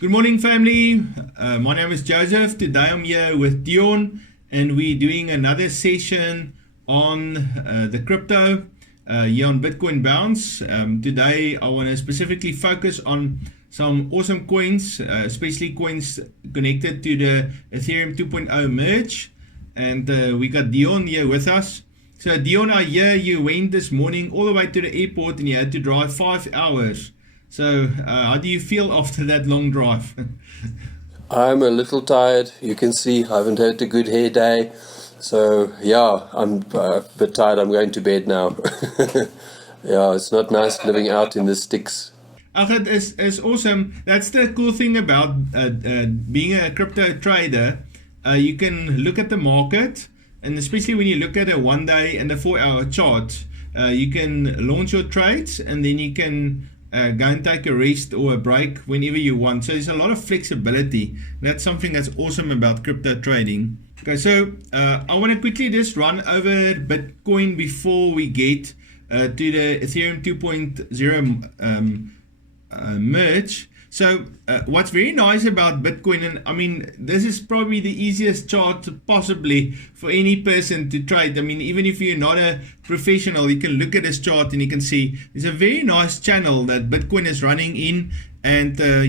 Good morning, family. My name is Joseph. Today I'm here with Dion, and we're doing another session on the crypto here on Bitcoin Bounce. Today I want to specifically focus on some awesome coins, especially coins connected to the Ethereum 2.0 merge. And we got Dion here with us. So Dion, I hear you went this morning all the way to the airport and you had to drive 5 hours. So, how do you feel after that long drive? I'm a little tired. You can see I haven't had a good hair day. So, yeah, I'm a bit tired. I'm going to bed now. Yeah, it's not nice living out in the sticks. It is awesome. That's the cool thing about being a crypto trader. You can look at the market, and especially when you look at a 1 day and a 4 hour chart, you can launch your trades and then you can go and take a rest or a break whenever you want. So there's a lot of flexibility. That's something that's awesome about crypto trading. Okay, so I want to quickly just run over Bitcoin before we get to the Ethereum 2.0 merge. So what's very nice about Bitcoin, and I mean, this is probably the easiest chart possibly for any person to trade. I mean, even if you're not a professional, you can look at this chart and you can see there's a very nice channel that Bitcoin is running in. And, I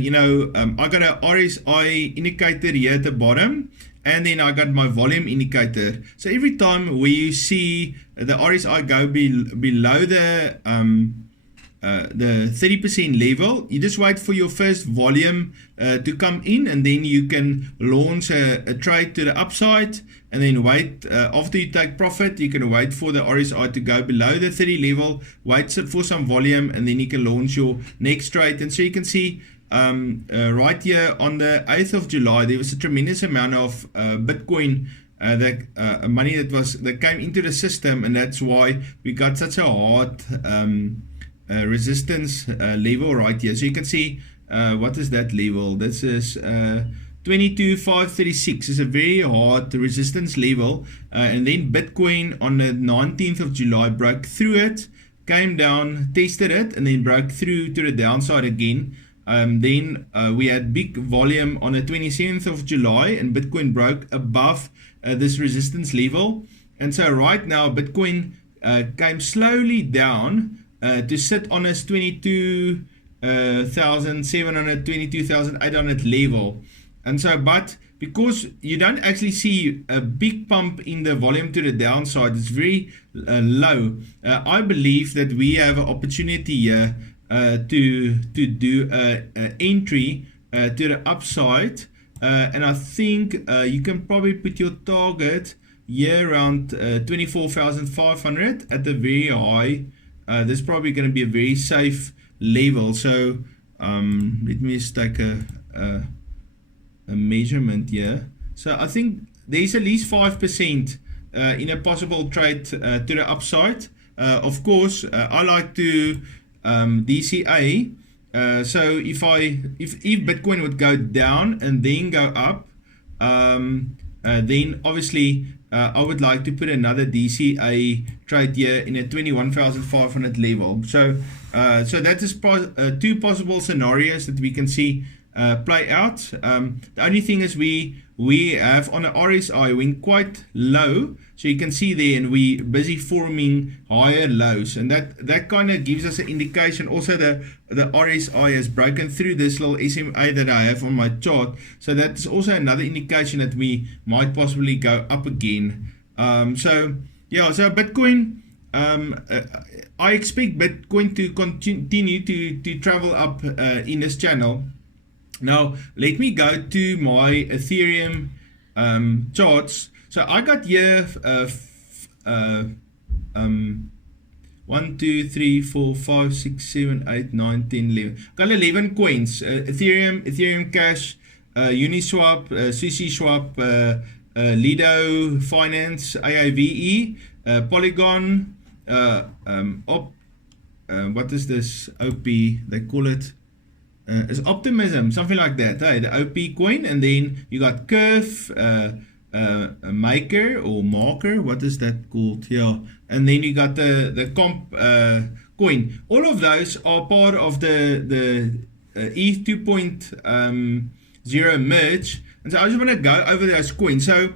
got a RSI indicator here at the bottom. And then I got my volume indicator. So every time where you see the RSI go below the 30% level, you just wait for your first volume to come in, and then you can launch a trade to the upside, and then wait after you take profit. You can wait for the RSI to go below the 30 level, wait for some volume, and then you can launch your next trade. And so you can see right here on the 8th of July, there was a tremendous amount of Bitcoin money that came into the system, and that's why we got such a hard resistance level right here. So you can see what is that level? This is 22,536 is a very hard resistance level, and then Bitcoin on the 19th of July broke through it, came down, tested it, and then broke through to the downside again. Then we had big volume on the 27th of July, and Bitcoin broke above this resistance level. And so right now Bitcoin came slowly down to sit on this 22,700, 22,800 level. And so, but because you don't actually see a big pump in the volume to the downside, it's very low. I believe that we have an opportunity here to do an entry to the upside. And I think you can probably put your target here around 24,500 at the very high. This is probably going to be a very safe level. So let me just take a measurement here. So I think there's at least 5% in a possible trade to the upside. Of course, I like to DCA. So if Bitcoin would go down and then go up, then obviously I would like to put another DCA trade here in a 21,500 level. So that is two possible scenarios that we can see play out. The only thing is we have on the RSI went quite low, so you can see there, and we busy forming higher lows, and that kind of gives us an indication. Also the RSI has broken through this little SMA that I have on my chart, so that's also another indication that we might possibly go up again. So Bitcoin, I expect Bitcoin to continue to travel up in this channel. Now let me go to my Ethereum charts. So I got here 1, 2, 3, 4, 5, 6, 7, 8, 9, 10, 11. Got 11 coins. Ethereum Cash, Uniswap, SUSHI Swap, Lido Finance, AAVE, Polygon, what is this? OP, they call it. It's Optimism, something like that. Hey, the OP coin, and then you got Curve, Maker or Marker. What is that called? Yeah, and then you got the Comp coin. All of those are part of the ETH 2.0 merge. And so I just want to go over those coins. So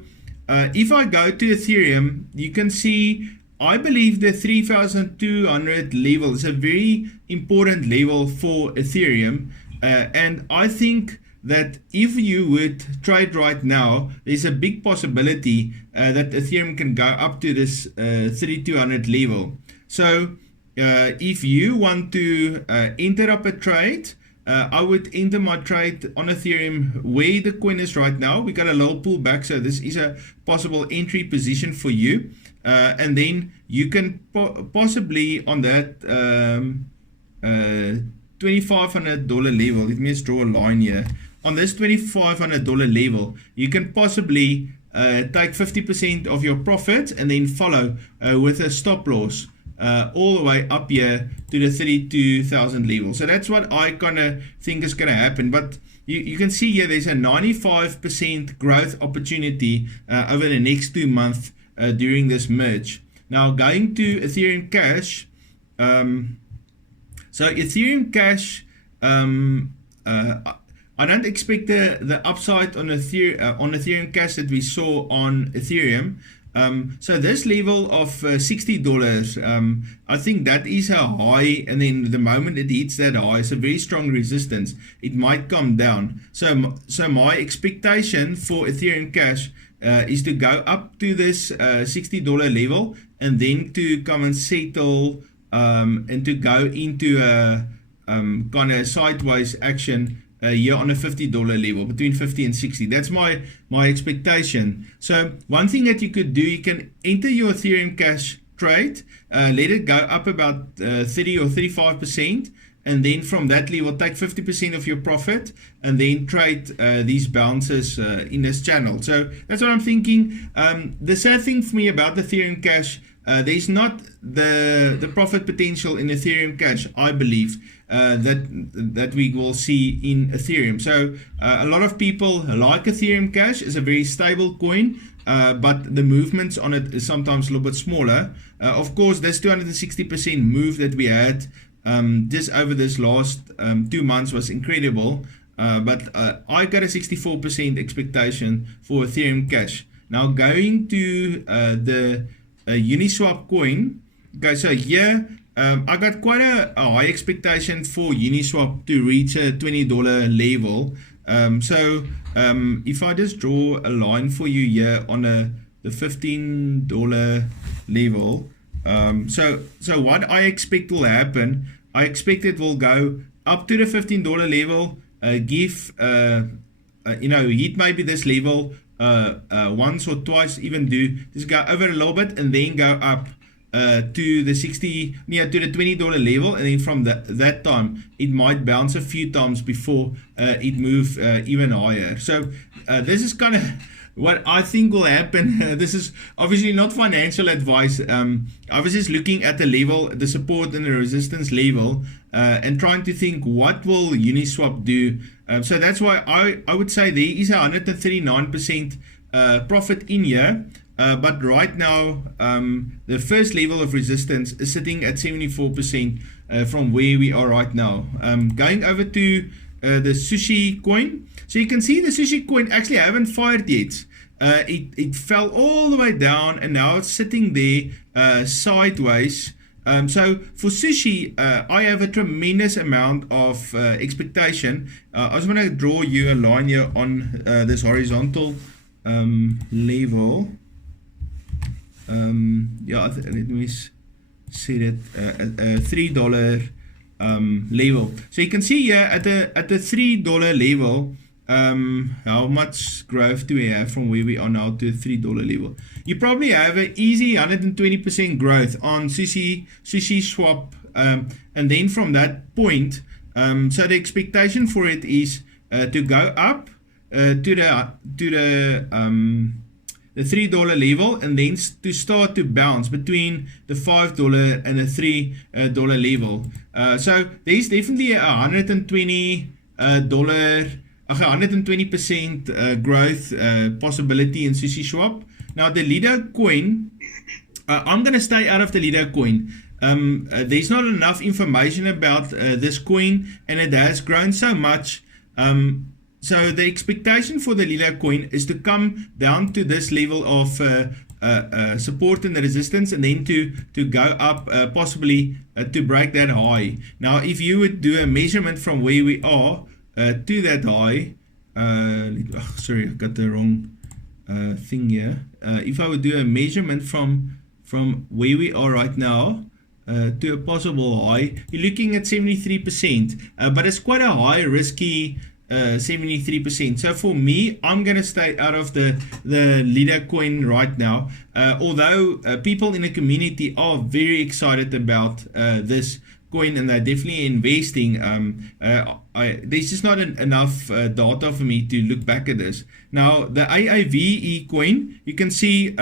if I go to Ethereum, you can see I believe the 3,200 level is a very important level for Ethereum. And I think that if you would trade right now, there's a big possibility that Ethereum can go up to this 3,200 level. So if you want to enter up a trade, I would enter my trade on Ethereum where the coin is right now. We got a little pullback, so this is a possible entry position for you. And then you can possibly on that $2,500 level, let me just draw a line here. On this $2,500 level, you can possibly take 50% of your profit and then follow with a stop loss all the way up here to the 32,000 level. So that's what I kind of think is going to happen. But you can see here there's a 95% growth opportunity over the next 2 months during this merge. Now going to Ethereum Cash. So Ethereum Cash, I don't expect the upside on Ethereum Cash that we saw on Ethereum. So this level of $60, I think that is a high, and then the moment it hits that high, it's a very strong resistance. It might come down. So my expectation for Ethereum Cash is to go up to this $60 level, and then to come and settle and to go into a kind of sideways action here on a $50 level, between 50 and 60. That's my expectation. So one thing that you could do, you can enter your Ethereum Cash trade, let it go up about 30 or 35%, and then from that level take 50% of your profit, and then trade these bounces in this channel. So that's what I'm thinking. The sad thing for me about the Ethereum Cash, there's not the profit potential in Ethereum Cash, I believe, that we will see in Ethereum. So a lot of people like Ethereum Cash. It's a very stable coin, but the movements on it is sometimes a little bit smaller. Of course, this 260% move that we had just over this last 2 months was incredible. But I got a 64% expectation for Ethereum Cash. Now going to the Uniswap coin. Okay, so here I got quite a high expectation for Uniswap to reach a $20 level. So if I just draw a line for you here on the $15 level, so what I expect will happen, I expect it will go up to the $15 level, give hit maybe this level once or twice, even do just go over a little bit and then go up to the to the $20 level, and then from that time it might bounce a few times before it move even higher. So this is kind of what I think will happen. This is obviously not financial advice. I was just looking at the level, the support and the resistance level, and trying to think what will Uniswap do. So that's why I would say there is a 139% profit in here. But right now, the first level of resistance is sitting at 74% from where we are right now. Going over to the SUSHI coin. So you can see the SUSHI coin actually haven't fired yet. It fell all the way down, and now it's sitting there sideways. So for SUSHI, I have a tremendous amount of expectation. I just want to draw you a line here on this horizontal level. Let me set it at $3 level. So you can see here at the $3 level, how much growth do we have from where we are now to the $3 level. You probably have an easy 120% growth on SUSHI swap, and then from that point, so the expectation for it is to go up to the $3 level, and then to start to bounce between the $5 and the $3 level. So there's definitely a 120% growth possibility in SUSHI swap. Now the Lido coin, I'm going to stay out of the Lido coin. there's not enough information about this coin, and it has grown so much. So the expectation for the Lila coin is to come down to this level of support and resistance, and then to go up, possibly to break that high. Now, if you would do a measurement from where we are to that high, sorry, I got the wrong thing here. If I would do a measurement from where we are right now to a possible high, you're looking at 73%, but it's quite a high, risky 73%. So for me, I'm going to stay out of the Lida coin right now, although people in the community are very excited about this coin, and they're definitely investing. There's just not enough data for me to look back at this. Now, the AAVE coin, you can see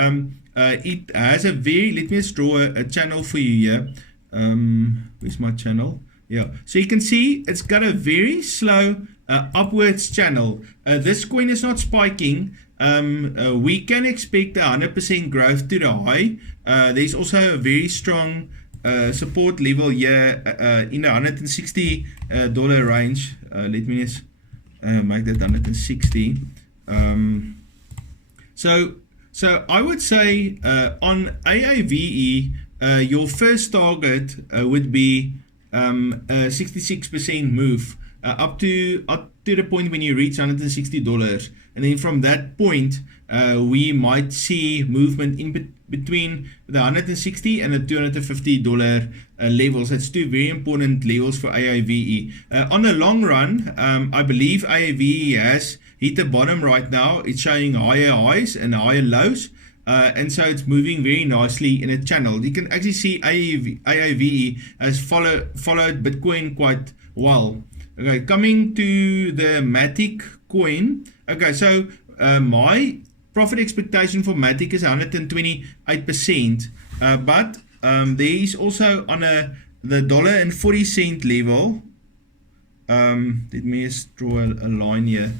it has a very, let me just draw a channel for you here. Where's my channel? Yeah, so you can see it's got a very slow upwards channel. This coin is not spiking. We can expect 100% growth to the high. There's also a very strong support level here in the $160 range. Let me just make that 160. So I would say on AAVE, your first target would be a 66% move up to the point when you reach $160, and then from that point we might see movement in between the $160 and the $250 levels. That's two very important levels for AAVE. On the long run, I believe AAVE has hit the bottom right now. It's showing higher highs and higher lows. And so it's moving very nicely in a channel. You can actually see AAVE has followed Bitcoin quite well. Okay, coming to the MATIC coin. Okay, so my profit expectation for MATIC is 128%. But there is also on the $1.40 level. Let me just draw a line here.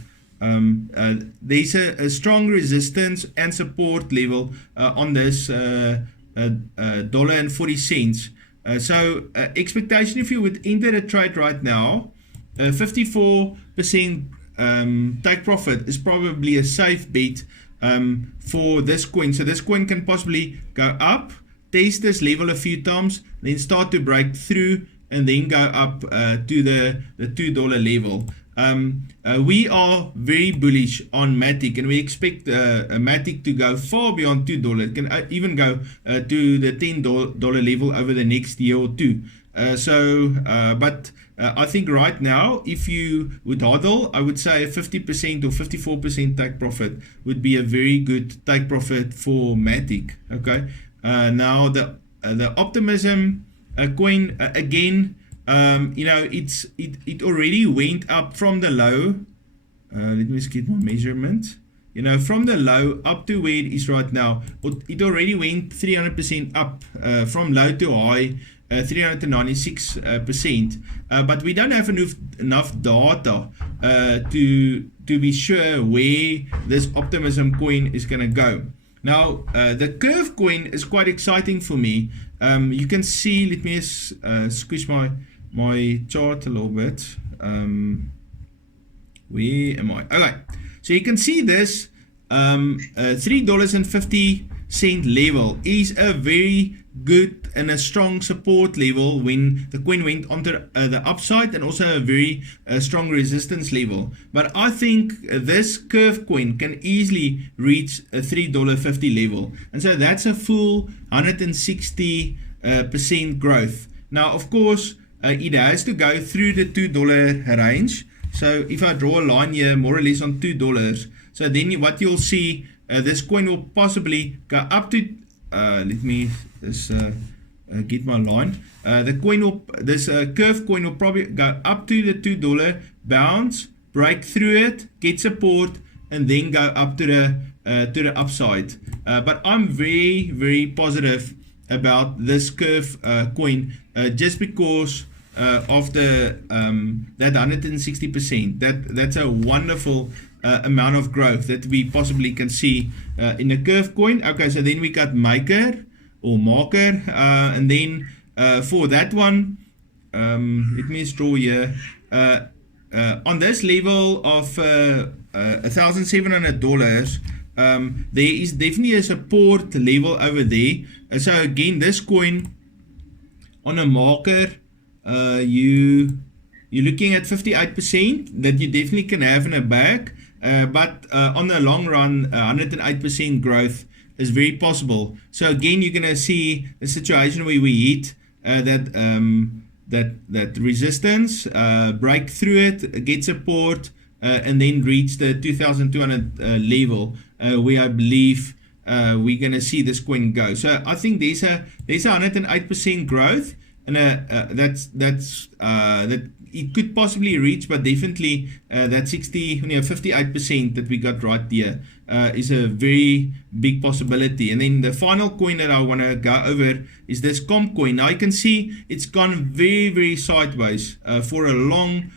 There's a strong resistance and support level on this $1.40. So expectation, if you would enter a trade right now, 54% take profit is probably a safe bet for this coin. So this coin can possibly go up, test this level a few times, then start to break through, and then go up to the $2 level. We are very bullish on MATIC, and we expect MATIC to go far beyond $2. It can even go to the $10 level over the next year or two. But I think right now, if you would HODL, I would say a 50% or 54% take profit would be a very good take profit for MATIC. Okay. Now the optimism coin again. You know, it already went up from the low. Let me just get my measurement. You know, from the low up to where it is right now, it already went 300% up from low to high, 396%. But we don't have enough data to be sure where this optimism coin is going to go. Now, the curve coin is quite exciting for me. You can see, let me just squish my chart a little bit. Where am I? Okay, so you can see this $3.50 level is a very good and a strong support level when the coin went onto the upside, and also a very strong resistance level. But I think this curve coin can easily reach a $3.50 level, and so that's a full 160% growth. Now, of course, it has to go through the $2 range. So if I draw a line here, more or less on $2, so then what you'll see, this coin will possibly go up to, let me just get my line. This curve coin will probably go up to the $2, bounce, break through it, get support, and then go up to the upside. But I'm very, very positive about this curve coin, just because of the that 160%. That's a wonderful amount of growth that we possibly can see in the curve coin. Okay, so then we got marker, and then for that one, let me just draw here. On this level of $1,700, there is definitely a support level over there. So again, this coin on a marker, you're looking at 58% that you definitely can have in a bag. But on the long run, 108% growth is very possible. So again, you're gonna see a situation where we hit that resistance, break through it, get support, and then reach the 2,200 level, where I believe we're gonna see this coin go. So I think there's a 108% growth, and that it could possibly reach, but definitely that 58% that we got right there is a very big possibility. And then the final coin that I want to go over is this comp coin. Now you can see it's gone very sideways for a long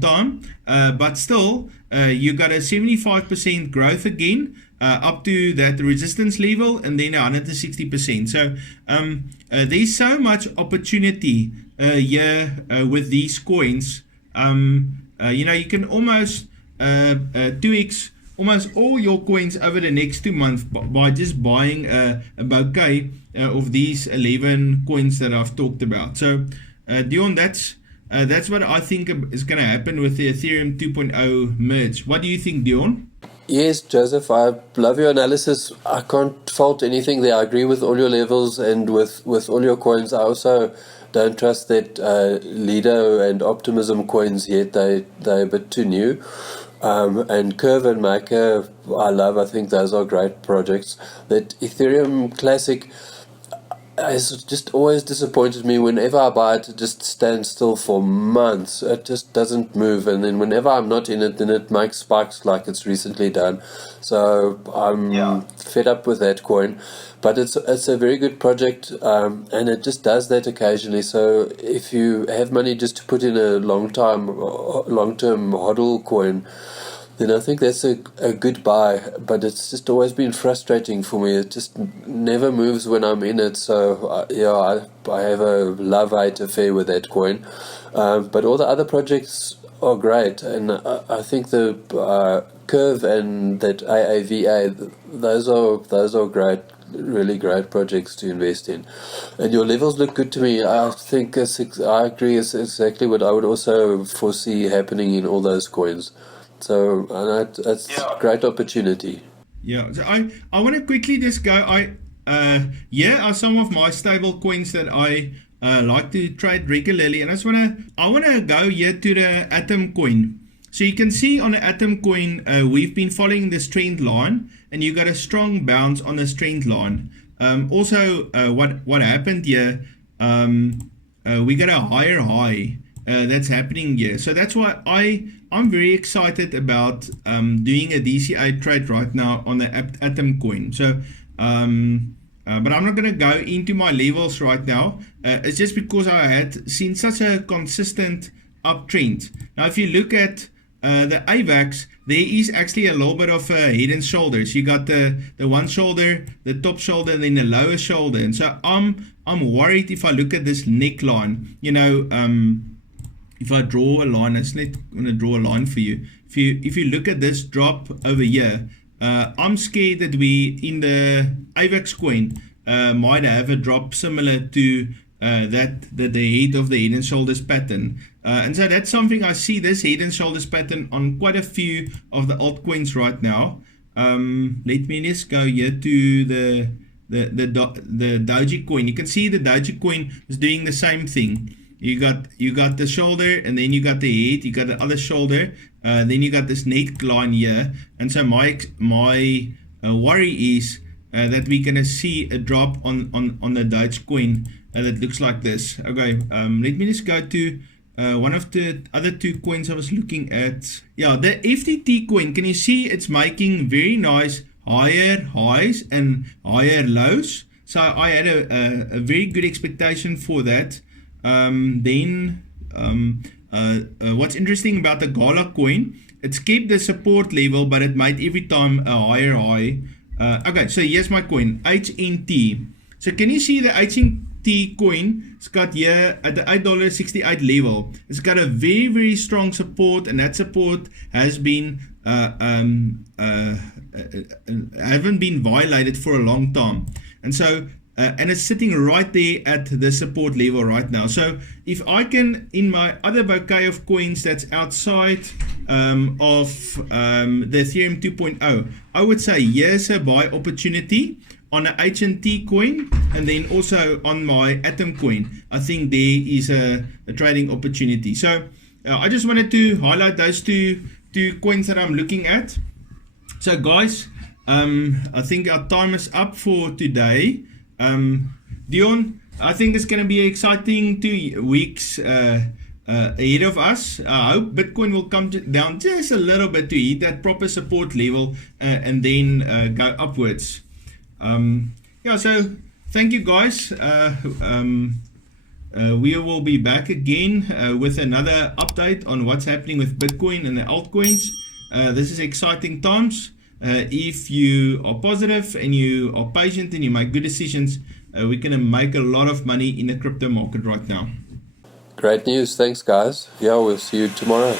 time, but still you got a 75% growth again, up to that resistance level, and then 160%. So there's so much opportunity here with these coins. You can almost 2x almost all your coins over the next 2 months by just buying a bouquet of these 11 coins that I've talked about. So Dion, that's what I think is going to happen with the Ethereum 2.0 merge. What do you think, Dion? Yes, Joseph, I love your analysis. I can't fault anything there. I agree with all your levels and with all your coins. I also don't trust that Lido and Optimism coins yet. They're a bit too new. And Curve and Maker, I love. I think those are great projects. That Ethereum Classic has just always disappointed me. Whenever I buy it, it just stands still for months. It just doesn't move, and then whenever I'm not in it, then it makes spikes like it's recently done. So I'm fed up with that coin. But it's a very good project, and it just does that occasionally. So if you have money just to put in a long-term HODL coin, then I think that's a good buy. But it's just always been frustrating for me. It just never moves when I'm in it. So I have a love-hate affair with that coin. But all the other projects are great, and I think the Curve and that AAVE, those are great. Really great projects to invest in, and your levels look good to me. I think I agree. It's exactly what I would also foresee happening in all those coins. So that's a great opportunity. Yeah. So I want to quickly just go. Here are some of my stable coins that I like to trade regularly, and I wanna go here to the Atom coin. So you can see on the Atom coin, we've been following this trend line, and you got a strong bounce on this trend line. Also, what happened here? We got a higher high that's happening here. So that's why I'm very excited about doing a DCA trade right now on the Atom coin. So, but I'm not going to go into my levels right now. It's just because I had seen such a consistent uptrend. Now, if you look at the AVAX, there is actually a little bit of head and shoulders. You got the one shoulder, the top shoulder, and then the lower shoulder. And so I'm worried if I look at this neckline. If I draw a line, I'm going to draw a line for you. If you look at this drop over here, I'm scared that we in the AVAX coin might have a drop similar to the head of the head and shoulders pattern. And so that's something I see, this head and shoulders pattern on quite a few of the altcoins right now. Let me just go here to the Doji coin. You can see the Doji coin is doing the same thing. You got the shoulder, and then you got the head, you got the other shoulder, then you got this neckline here. And so my worry is that we're gonna see a drop on the Doji coin that looks like this. Okay, let me just go to one of the other two coins I was looking at. Yeah, the FTT coin. Can you see it's making very nice higher highs and higher lows? So I had a very good expectation for that. What's interesting about the Gala coin, it's kept the support level, but it made every time a higher high. Okay, so here's my coin, HNT. So can you see the HNT HT coin. It's got here at the $8.68 level. It's got a very, very strong support, and that support has been haven't been violated for a long time. And so and it's sitting right there at the support level right now. So if I can, in my other bouquet of coins that's outside of the Ethereum 2.0, I would say here's a buy opportunity on a HNT coin, and then also on my Atom coin. I think there is a trading opportunity. So I just wanted to highlight those two coins that I'm looking at. So guys, I think our time is up for today. Dion, I think it's going to be exciting 2 weeks ahead of us. I hope Bitcoin will come down just a little bit to hit that proper support level and then go upwards. Yeah, so thank you guys. We will be back again with another update on what's happening with Bitcoin and the altcoins. This is exciting times. If you are positive and you are patient and you make good decisions, we're going to make a lot of money in the crypto market right now. Great news. Thanks, guys. Yeah, we'll see you tomorrow.